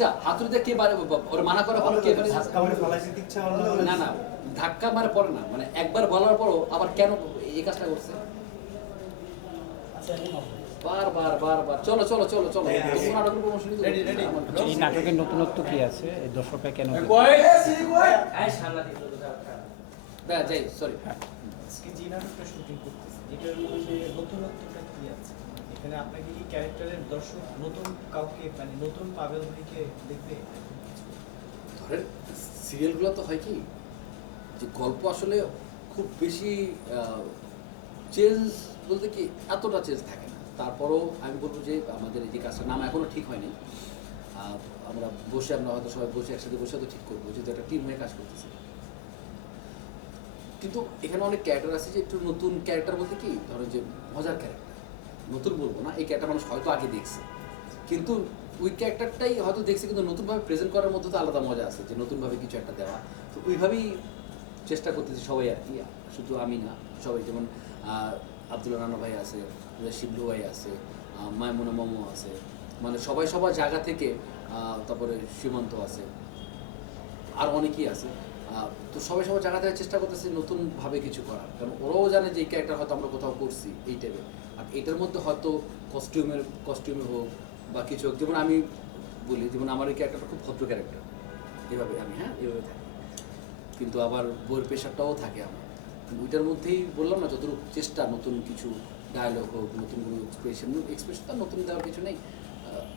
আচ্ছা হাতুড়িতে কে বারে ওর মানা করার পর কে বারে ধাক্কা মারে ফলাইতে ইচ্ছা হলো না না ধাক্কা মারে পড়ে না মানে একবার বলার পরও আবার কেন এই কাজটা করছে বারবার বারবার চলো চলো চলো চলো তুমি নাটকের প্রমোশন এই নাটকের নতুনত্ব কি আছে এই দর্শকরা কেন যাই সরি আজকে যে নাটকটা শুটিং করতেছে এটার মধ্যে নতুনত্বটা কি আছে এখানে আপনাকে কি ক্যারেক্টারের দর্শক নতুন কাউকে মানে নতুন পাবেল ভাইকে দেখবে ধরেন সিরিয়ালগুলো তো হয় কি যে গল্প আসলে খুব বেশি চেঞ্জ বলতে কি এতটা চেঞ্জ থাকে না তারপরও আমি বলবো যে আমাদের এই যে কাজটার নাম এখনও ঠিক হয়নি আমরা হয়তো সবাই বসে একসাথে বসে হয়তো ঠিক করবো যেহেতু একটা টিম হয়ে কাজ করতেছে কিন্তু এখানে অনেক ক্যারেক্টার আছে যে একটু নতুন ক্যারেক্টার বলতে কি ধরো যে মজার ক্যারেক্টার নতুন বলবো না এই ক্যারেক্টার মানুষ হয়তো আগে দেখছে কিন্তু ওই ক্যারেক্টারটাই হয়তো দেখছে কিন্তু নতুনভাবে প্রেজেন্ট করার মধ্যে তো আলাদা মজা আছে যে নতুনভাবে কিছু একটা দেওয়া তো ওইভাবেই চেষ্টা করতেছি সবাই আর কি শুধু আমি না সবাই যেমন আব্দুল্লাহ নানা ভাই আছে শিবলু ভাই আছে মায়মুনা মামু আছে মানে সবাই সবার জায়গা থেকে তারপরে সীমান্ত আছে আর অনেকেই আছে তো সবাই সবার জায়গা থেকে চেষ্টা করতেছি নতুনভাবে কিছু করার কারণ ওরাও জানে যে এই ক্যারেক্টার হয়তো আমরা কোথাও করছি এই টাইপের আর এটার মধ্যে হয়তো কস্টিউমে হোক বা কিছু হোক যেমন আমি বলি যেমন আমার এই ক্যারেক্টারটা খুব ভদ্র ক্যারেক্টার এভাবে আমি এভাবে থাকি কিন্তু আবার বইয়ের প্রেশারটাও থাকে আমার ওইটার মধ্যেই বললাম না যতটুকু চেষ্টা নতুন কিছু ডায়লগ হোক নতুন কোনো এক্সপ্রেশন তো নতুন দেওয়ার কিছু নেই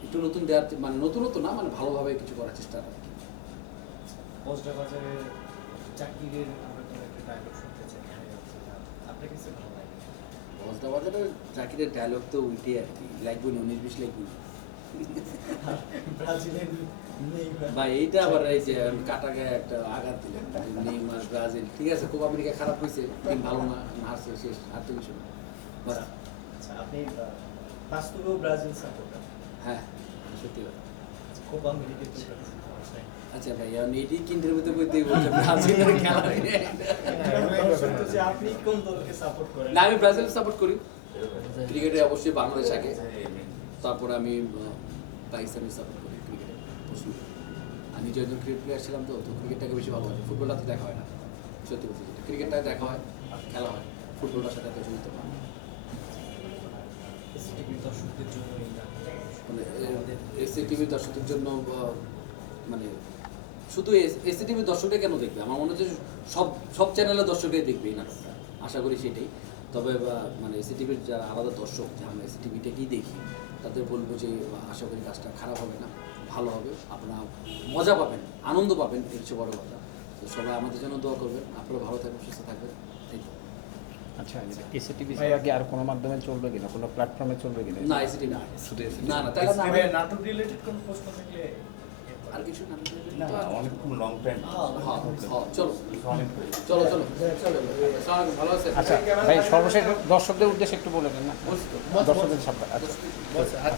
একটু নতুন দেওয়ার মানে নতুনত্ব না মানে ভালোভাবে কিছু করার চেষ্টা আর কি পোস্টার বাজারে চাকরির আমরা তো একটা ডায়লগ শুনতে চাই আপনার কাছে ভালো লাগে বজদা বাজারের জাকিরের ডায়লগ তো উল্টে আর কি লাগবে না 19-20 লাগবে ব্রাজিলের ভাই এইটা আবার এই যে কাটা গায়ে একটা আঘাত দিলেন নেইমার ব্রাজিল ঠিক আছে কোপা আমেরিকা খারাপ হয়েছে টিম ভালো না হারছে শেষ আর তো কিছু না বাস আচ্ছা আপনি বাস্তবেও ব্রাজিল সাপোর্টার হ্যাঁ সত্যি কথা কোপা আমেরিকা আচ্ছা ভাই আমি এটি কিন্ডের ভিতরে বলতে বলছে ব্রাজিলের খেলা যে আপনি কোন দলকে সাপোর্ট করেন না আমি ব্রাজিল সাপোর্ট করি ক্রিকেটে অবশ্যই বাংলাদেশ আগে তারপর আমি পাকিস্তানি সাপোর্ট করি ক্রিকেটে পছন্দ আমি যেহেতু ক্রিকেট প্লেয়ার ছিলাম তো ক্রিকেটটাকে বেশি ভালো লাগে ফুটবলটা তো দেখা হয় না সত্যি বলতে যেটা ক্রিকেটটা দেখা হয় খেলা হয় ফুটবলটার সাথে এত জড়িত না দর্শকদের জন্য মানে এসিটিভির দর্শকদের জন্য মানে শুধু এসিটিভির দর্শকরা কেন দেখবে আমার মনে হচ্ছে সব চ্যানেলের দর্শকরাই দেখবে এই নাটকটা আশা করি সেটাই তবে মানে এসিটিভির যারা আলাদা দর্শক যে আমরা এসিটিভিটাকেই দেখি তাদের বলবো যে আশা করি কাজটা খারাপ হবে না ভালো হবে আপনারা মজা পাবেন আনন্দ পাবেন এর চেয়ে বড় কথা তো সবাই আমাদের জন্য দোয়া করবেন আপনারা ভালো থাকবেন সুস্থ থাকবেন এই তো আচ্ছা এসিটিভি ছাড়া কি আর কোনো মাধ্যমে চলবে কিনা কোনো প্ল্যাটফর্মে চলবে কিনা না এসিটি না শুধু না না তাহলে না নাটক রিলেটেড কোন প্রশ্ন থাকলে আর কিছু না না অনেকক্ষণ লং টাইম চলো চলো চলো চলো ভালো আছে আচ্ছা ভাই সর্বশেষ দর্শকদের উদ্দেশ্যে একটু বলে দেন না দর্শকদের সাথে আচ্ছা